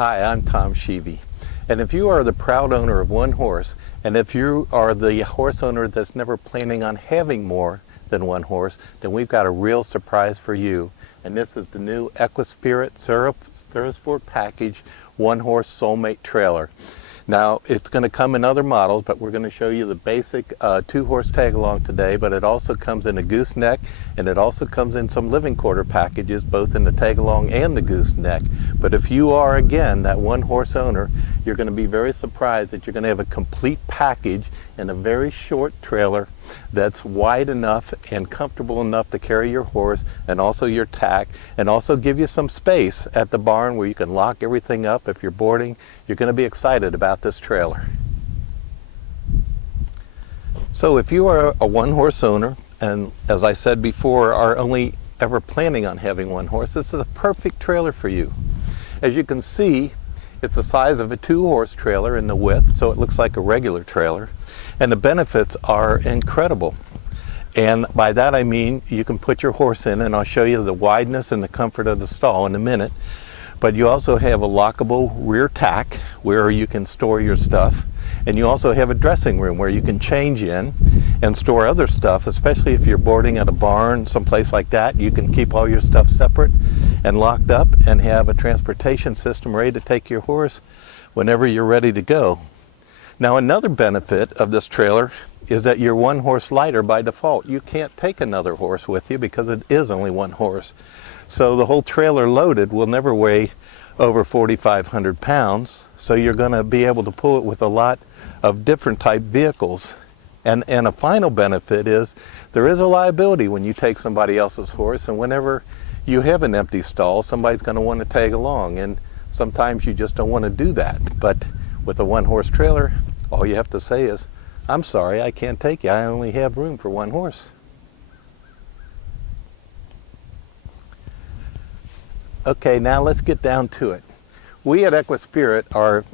Hi, I'm Tom Sheevey. And if you are the proud owner of one horse, and if you are the horse owner that's never planning on having more than one horse, then we've got a real surprise for you. And this is the new EquiSpirit Thoroughsport Package One Horse SoleMate Trailer. Now, it's going to come in other models, but we're going to show you the basic two-horse tag-along today, but it also comes in a gooseneck, and it also comes in some living quarter packages, both in the tag-along and the gooseneck. But if you are, again, that one-horse owner, you're going to be very surprised that you're going to have a complete package in a very short trailer that's wide enough and comfortable enough to carry your horse and also your tack, and also give you some space at the barn where you can lock everything up if you're boarding. You're going to be excited about this trailer. So if you are a one-horse owner, and as I said before, are only ever planning on having one horse, this is a perfect trailer for you. As you can see, it's the size of a two-horse trailer in the width, so it looks like a regular trailer. And the benefits are incredible. And by that I mean you can put your horse in, and I'll show you the wideness and the comfort of the stall in a minute. But you also have a lockable rear tack where you can store your stuff. And you also have a dressing room where you can change in and store other stuff, especially if you're boarding at a barn, someplace like that. You can keep all your stuff separate and locked up and have a transportation system ready to take your horse whenever you're ready to go. Now, another benefit of this trailer is that you're one horse lighter by default. You can't take another horse with you because it is only one horse. So the whole trailer loaded will never weigh over 4,500 pounds. So you're going to be able to pull it with a lot of different type vehicles. And a final benefit is there is a liability when you take somebody else's horse, and whenever you have an empty stall, somebody's going to want to tag along, and sometimes you just don't want to do that. But with a one-horse trailer, all you have to say is, "I'm sorry, I can't take you. I only have room for one horse." Okay, now let's get down to it. We at EquiSpirit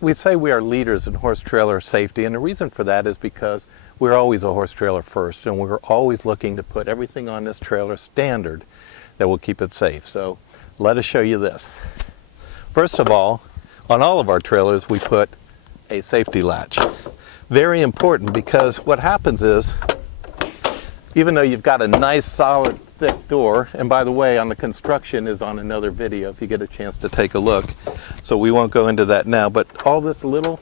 we say we are leaders in horse trailer safety, and the reason for that is because we're always a horse trailer first, and we're always looking to put everything on this trailer standard that will keep it safe. So let us show you this. First of all, on all of our trailers we put a safety latch. Very important, because what happens is, even though you've got a nice solid thick door, and by the way, on the construction is on another video if you get a chance to take a look, so we won't go into that now, but all this little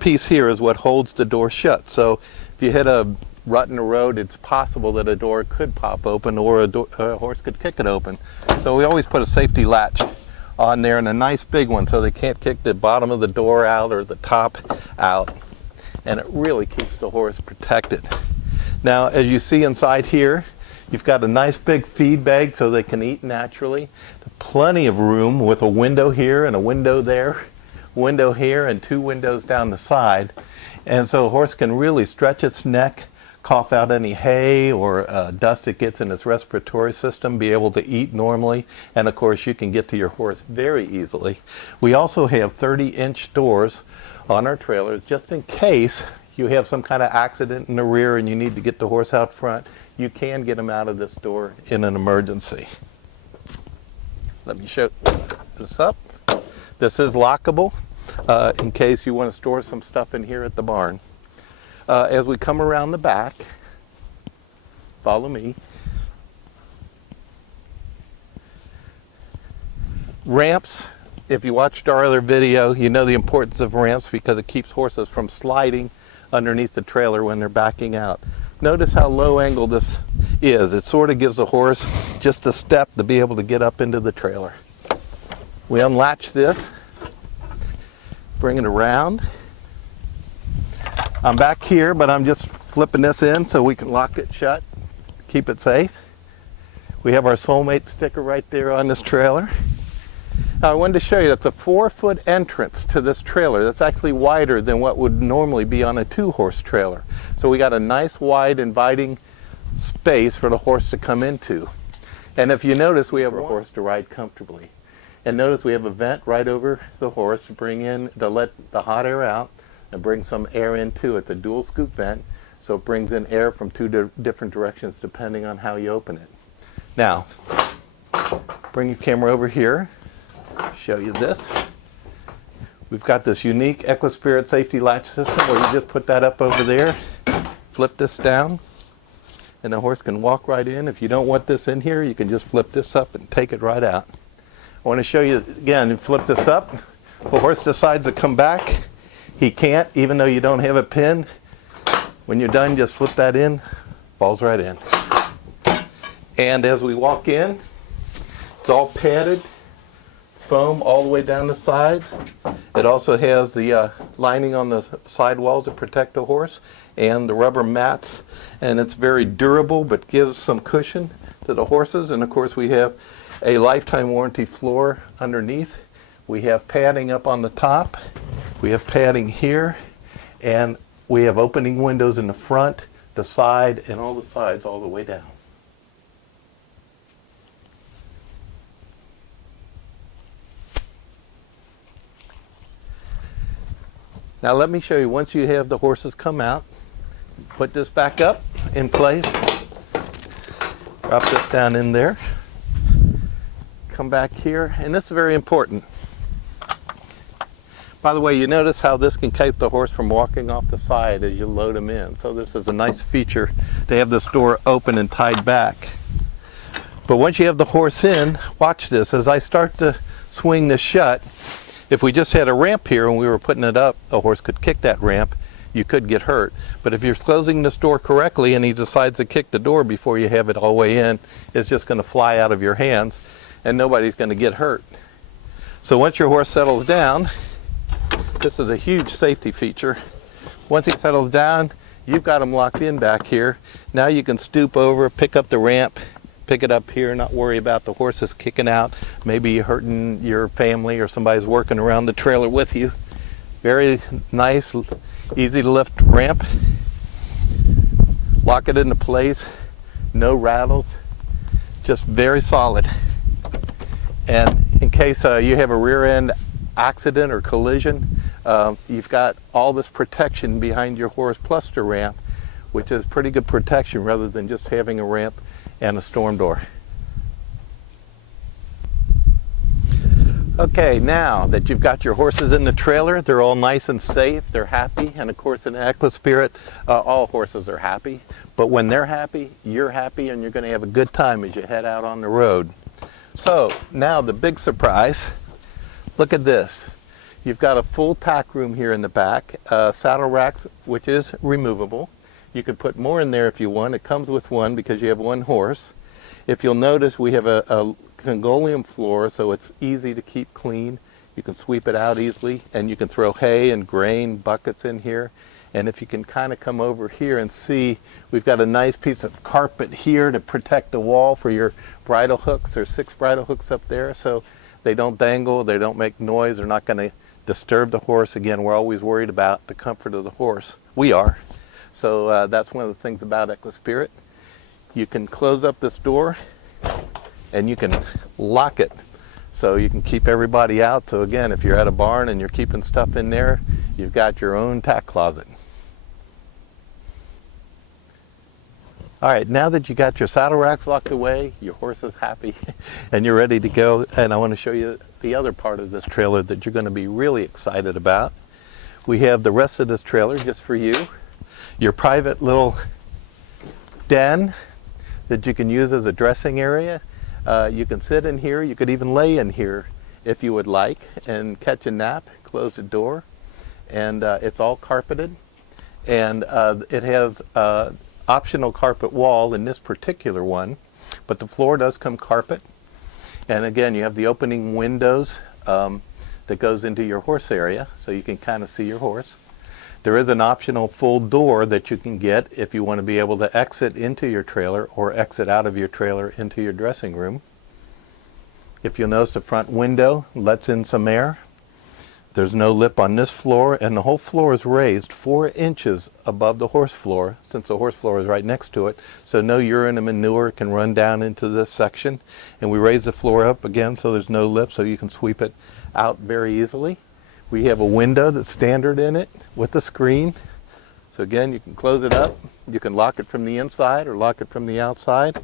piece here is what holds the door shut. So if you hit a rut in the road, it's possible that a door could pop open, or a horse could kick it open. So we always put a safety latch on there, and a nice big one, so they can't kick the bottom of the door out or the top out, and it really keeps the horse protected. Now, as you see inside here, you've got a nice big feed bag so they can eat naturally. Plenty of room with a window here and a window there, window here, and two windows down the side. And so a horse can really stretch its neck, cough out any hay or dust it gets in its respiratory system, be able to eat normally, and of course you can get to your horse very easily. We also have 30-inch doors on our trailers just in case you have some kind of accident in the rear and you need to get the horse out front. You can get them out of this door in an emergency. Let me show this up. This is lockable in case you want to store some stuff in here at the barn. As we come around the back, follow me. Ramps, if you watched our other video, you know the importance of ramps because it keeps horses from sliding underneath the trailer when they're backing out. Notice how low angle this is. It sort of gives the horse just a step to be able to get up into the trailer. We unlatch this, bring it around. I'm back here, but I'm just flipping this in so we can lock it shut, keep it safe. We have our SoleMate sticker right there on this trailer. Now I wanted to show you that's a 4-foot entrance to this trailer. That's actually wider than what would normally be on a two-horse trailer. So we got a nice wide inviting space for the horse to come into. And if you notice, we have a horse to ride comfortably. And notice we have a vent right over the horse to bring in, to let the hot air out and bring some air into it. It's a dual scoop vent, so it brings in air from two different directions depending on how you open it. Now, bring your camera over here, show you this. We've got this unique EquiSpirit safety latch system where you just put that up over there, flip this down, and the horse can walk right in. If you don't want this in here, you can just flip this up and take it right out. I want to show you again, flip this up. If a horse decides to come back, he can't, even though you don't have a pin. When you're done, just flip that in, falls right in. And as we walk in, it's all padded, foam all the way down the sides. It also has the lining on the side walls to protect the horse and the rubber mats, and it's very durable but gives some cushion to the horses. And of course we have a lifetime warranty floor underneath. We have padding up on the top, we have padding here, and we have opening windows in the front, the side, and all the sides all the way down. Now let me show you, once you have the horses come out, put this back up in place, drop this down in there, come back here, and this is very important. By the way, you notice how this can keep the horse from walking off the side as you load them in. So this is a nice feature to have this door open and tied back. But once you have the horse in, watch this. As I start to swing this shut, if we just had a ramp here and we were putting it up, a horse could kick that ramp. You could get hurt. But if you're closing this door correctly and he decides to kick the door before you have it all the way in, it's just going to fly out of your hands and nobody's going to get hurt. So once your horse settles down, this is a huge safety feature. Once he settles down, you've got him locked in back here. Now you can stoop over, pick up the ramp, pick it up here, not worry about the horses kicking out, maybe hurting your family or somebody's working around the trailer with you. Very nice, easy to lift ramp. Lock it into place, no rattles, just very solid. And in case you have a rear end accident or collision, you've got all this protection behind your horse plus the ramp, which is pretty good protection rather than just having a ramp and a storm door. Okay, now that you've got your horses in the trailer, they're all nice and safe, they're happy, and of course in EquiSpirit, all horses are happy. But when they're happy, you're happy, and you're going to have a good time as you head out on the road. So now the big surprise, look at this. You've got a full tack room here in the back, saddle racks, which is removable. You could put more in there if you want. It comes with one because you have one horse. If you'll notice, we have a Congolium floor, so it's easy to keep clean. You can sweep it out easily, and you can throw hay and grain buckets in here. And if you can kind of come over here and see, we've got a nice piece of carpet here to protect the wall for your bridle hooks. There's 6 bridle hooks up there, so they don't dangle, they don't make noise, they're not going to disturb the horse. Again, we're always worried about the comfort of the horse. We are. So that's one of the things about EquiSpirit. You can close up this door and you can lock it so you can keep everybody out. So again, if you're at a barn and you're keeping stuff in there, you've got your own tack closet. All right, now that you got your saddle racks locked away, your horse is happy, and you're ready to go, and I want to show you the other part of this trailer that you're going to be really excited about. We have the rest of this trailer just for you. Your private little den that you can use as a dressing area. You can sit in here, you could even lay in here if you would like and catch a nap, close the door, and it's all carpeted, and it has optional carpet wall in this particular one, but the floor does come carpet. And again, you have the opening windows that goes into your horse area, so you can kind of see your horse. There is an optional full door that you can get if you want to be able to exit into your trailer or exit out of your trailer into your dressing room. If you'll notice, the front window lets in some air. There's no lip on this floor, and the whole floor is raised 4 inches above the horse floor, since the horse floor is right next to it, so no urine and manure can run down into this section. And we raise the floor up again so there's no lip, so you can sweep it out very easily. We have a window that's standard in it with a screen. So again, you can close it up, you can lock it from the inside or lock it from the outside,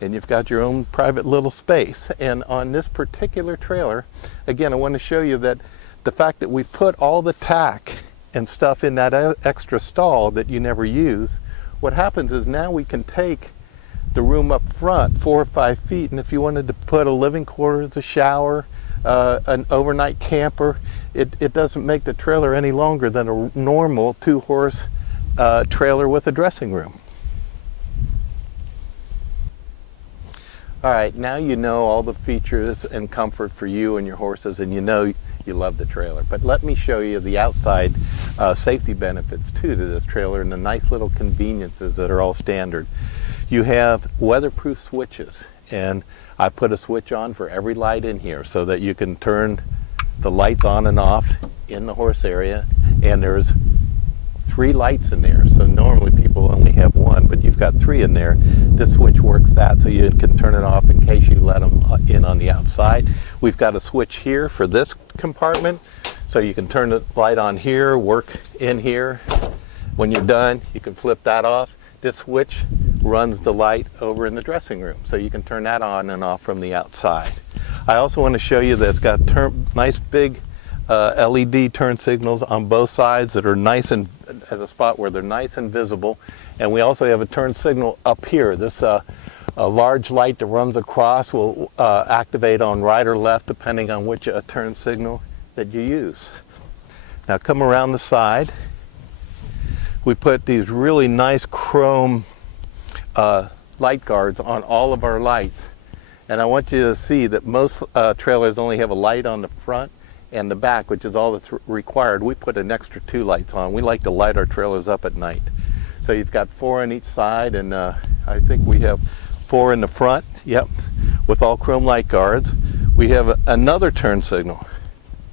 and you've got your own private little space. And on this particular trailer, again, I want to show you that the fact that we put all the tack and stuff in that extra stall that you never use, what happens is now we can take the room up front 4 or 5 feet, and if you wanted to put a living quarters, a shower, an overnight camper, it doesn't make the trailer any longer than a normal 2-horse trailer with a dressing room. All right, now you know all the features and comfort for you and your horses, and you know you love the trailer. But let me show you the outside safety benefits too to this trailer, and the nice little conveniences that are all standard. You have weatherproof switches, and I put a switch on for every light in here so that you can turn the lights on and off in the horse area, and there's 3 lights in there. So normally people only have 1, but you've got 3 in there. This switch works that, so you can turn it off in case you let them in on the outside. We've got a switch here for this compartment, so you can turn the light on here, work in here. When you're done, you can flip that off. This switch runs the light over in the dressing room, so you can turn that on and off from the outside. I also want to show you that it's got nice big LED turn signals on both sides that are nice and at a spot where they're nice and visible. And we also have a turn signal up here. This a large light that runs across will activate on right or left depending on which turn signal that you use. Now come around the side. We put these really nice chrome light guards on all of our lights. And I want you to see that most trailers only have a light on the front and the back, which is all that's required. We put an extra 2 lights on. We like to light our trailers up at night. So you've got 4 on each side, and I think we have 4 in the front, yep, with all chrome light guards. We have another turn signal,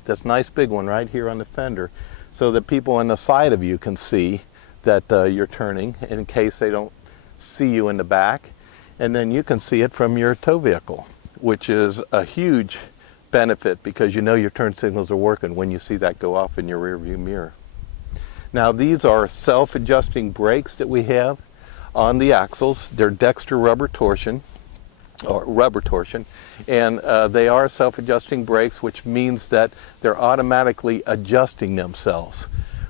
this nice big one right here on the fender, so that people on the side of you can see that you're turning in case they don't see you in the back. And then you can see it from your tow vehicle, which is a huge benefit because you know your turn signals are working when you see that go off in your rear view mirror. Now these are self-adjusting brakes that we have on the axles. They're Dexter rubber torsion, and they are self-adjusting brakes, which means that they're automatically adjusting themselves.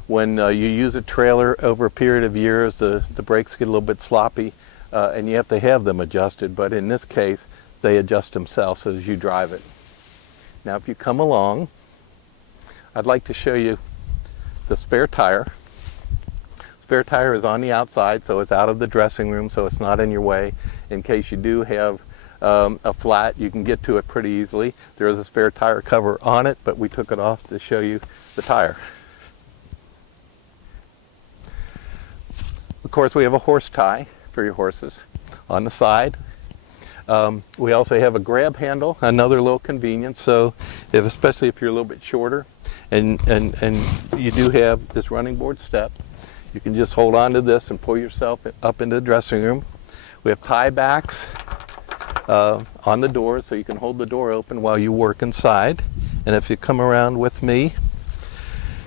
When you use a trailer over a period of years, the brakes get a little bit sloppy, and you have to have them adjusted, but in this case they adjust themselves as you drive it. Now if you come along, I'd like to show you the spare tire. Spare tire is on the outside, so it's out of the dressing room, so it's not in your way. In case you do have a flat, you can get to it pretty easily. There is a spare tire cover on it, but we took it off to show you the tire. Of course, we have a horse tie for your horses on the side. We also have a grab handle, another little convenience. So especially if you're a little bit shorter and you do have this running board step, you can just hold on to this and pull yourself up into the dressing room. We have tie backs on the doors, so you can hold the door open while you work inside. And if you come around with me,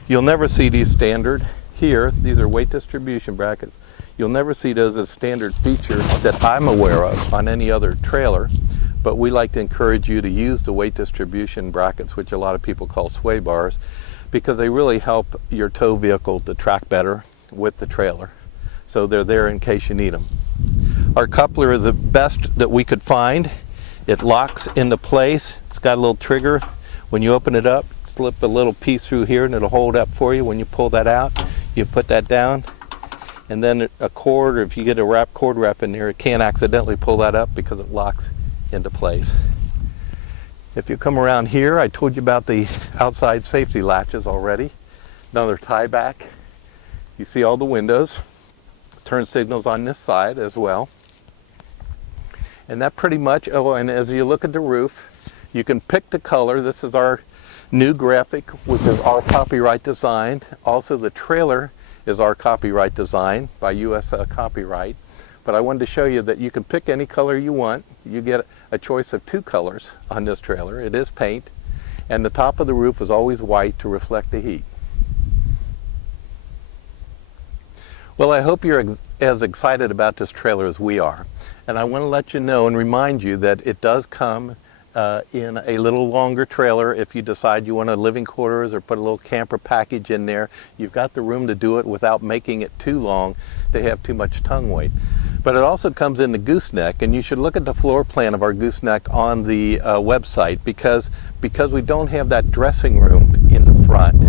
you'll never see these standard here. These are weight distribution brackets. You'll never see those as standard features that I'm aware of on any other trailer, but we like to encourage you to use the weight distribution brackets, which a lot of people call sway bars, because they really help your tow vehicle to track better with the trailer. So they're there in case you need them. Our coupler is the best that we could find. It locks into place. It's got a little trigger. When you open it up, slip a little piece through here and it'll hold up for you. When you pull that out, you put that down. And then a cord, or if you get a cord wrap in there, it can't accidentally pull that up because it locks into place. If you come around here, I told you about the outside safety latches already. Another tie back. You see all the windows. Turn signals on this side as well. And that pretty much, oh, and as you look at the roof, you can pick the color. This is our new graphic, which is our copyright design. Also, the trailer is our copyright design by US copyright. But I wanted to show you that you can pick any color you want. You get a choice of 2 colors on this trailer. It is paint, and the top of the roof is always white to reflect the heat. Well, I hope you're as excited about this trailer as we are. And I want to let you know and remind you that it does come in a little longer trailer. If you decide you want a living quarters or put a little camper package in there, you've got the room to do it without making it too long to have too much tongue weight. But it also comes in the gooseneck, and you should look at the floor plan of our gooseneck on the website, because we don't have that dressing room in the front.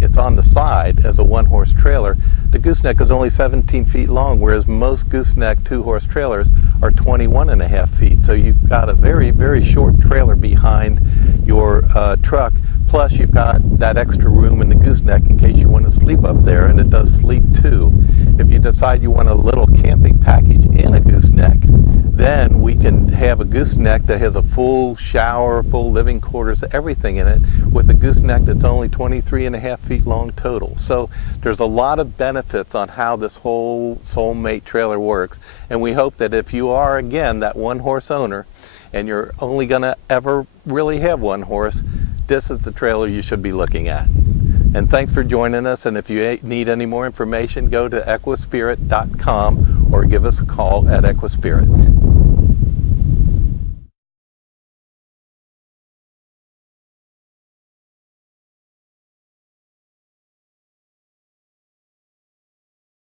It's on the side as a one-horse trailer. The gooseneck is only 17 feet long, whereas most gooseneck two-horse trailers are 21.5 feet. So you've got a very, very short trailer behind your truck. Plus you've got that extra room in the gooseneck in case you want to sleep up there, and it does sleep too. If you decide you want a little camping package in a gooseneck, then we can have a gooseneck that has a full shower, full living quarters, everything in it, with a gooseneck that's only 23.5 feet long total. So there's a lot of benefits on how this whole SoleMate trailer works, and we hope that if you are, again, that one horse owner, and you're only gonna ever really have one horse, this is the trailer you should be looking at. And thanks for joining us, and if you need any more information, go to EquiSpirit.com or give us a call at EquiSpirit.